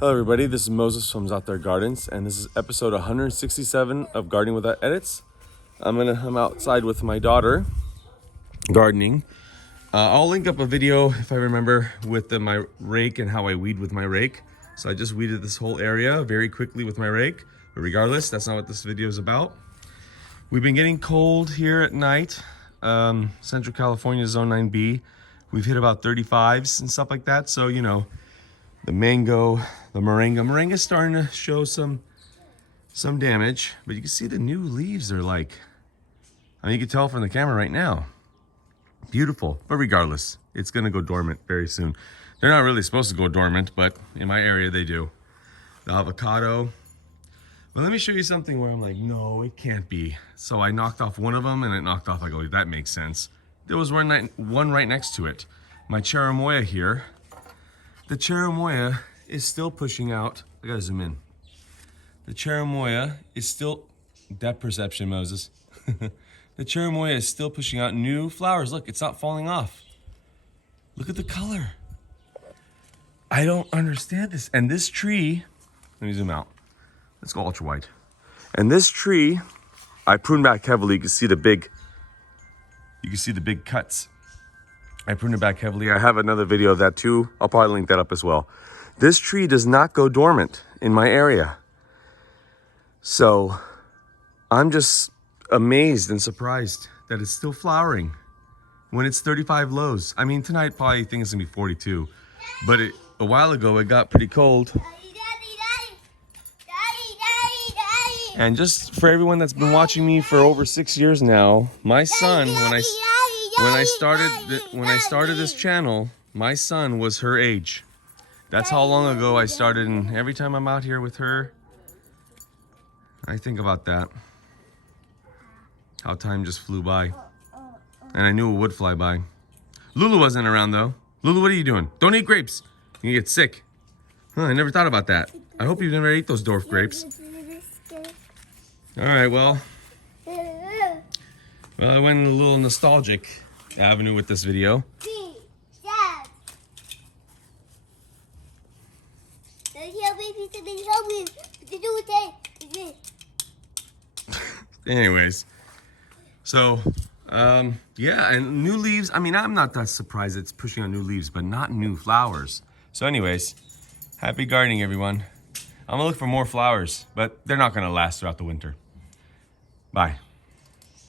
Hello everybody, this is Moses from Zaatar Gardens, and this is episode 167 of Gardening Without Edits. I'm outside with my daughter, gardening. I'll link up a video, if I remember, with my rake and how I weed with my rake. So I just weeded this whole area very quickly with my rake, but regardless, that's not what this video is about. We've been getting cold here at night. Central California, Zone 9B. We've hit about 35s and stuff like that, so you know, the mango, the moringa's starting to show some damage, but you can see the new leaves are like, I mean, you can tell from the camera right now. Beautiful, but regardless, it's gonna go dormant very soon. They're not really supposed to go dormant, but in my area they do. The avocado. But let me show you something where I'm like, no, it can't be. So I knocked off one of them and it knocked off, I go, that makes sense. There was one right next to it. My Cherimoya here. The Cherimoya is still pushing out. I gotta zoom in. The Cherimoya is still, depth perception, Moses. The Cherimoya is still pushing out new flowers. Look, it's not falling off. Look at the color. I don't understand this. And this tree, let me zoom out. Let's go ultra wide. And this tree, I pruned back heavily. You can see the big cuts. I pruned it back heavily. I have another video of that too. I'll probably link that up as well. This tree does not go dormant in my area. So I'm just amazed and surprised that it's still flowering when it's 35 lows. I mean, tonight probably think it's gonna be 42, but a while ago it got pretty cold. And just for everyone that's been watching me for over 6 years now, my son, when I started this channel, my son was her age. That's how long ago I started, and every time I'm out here with her, I think about that. How time just flew by. And I knew it would fly by. Lulu wasn't around though. Lulu, what are you doing? Don't eat grapes. You get sick. Huh, I never thought about that. I hope you never ate those dwarf grapes. All right, well, I went a little nostalgic avenue with this video. Anyways, so yeah, and new leaves. I mean, I'm not that surprised it's pushing on new leaves, but not new flowers. So anyways, happy gardening, everyone. I'm gonna look for more flowers, but they're not gonna last throughout the winter. Bye.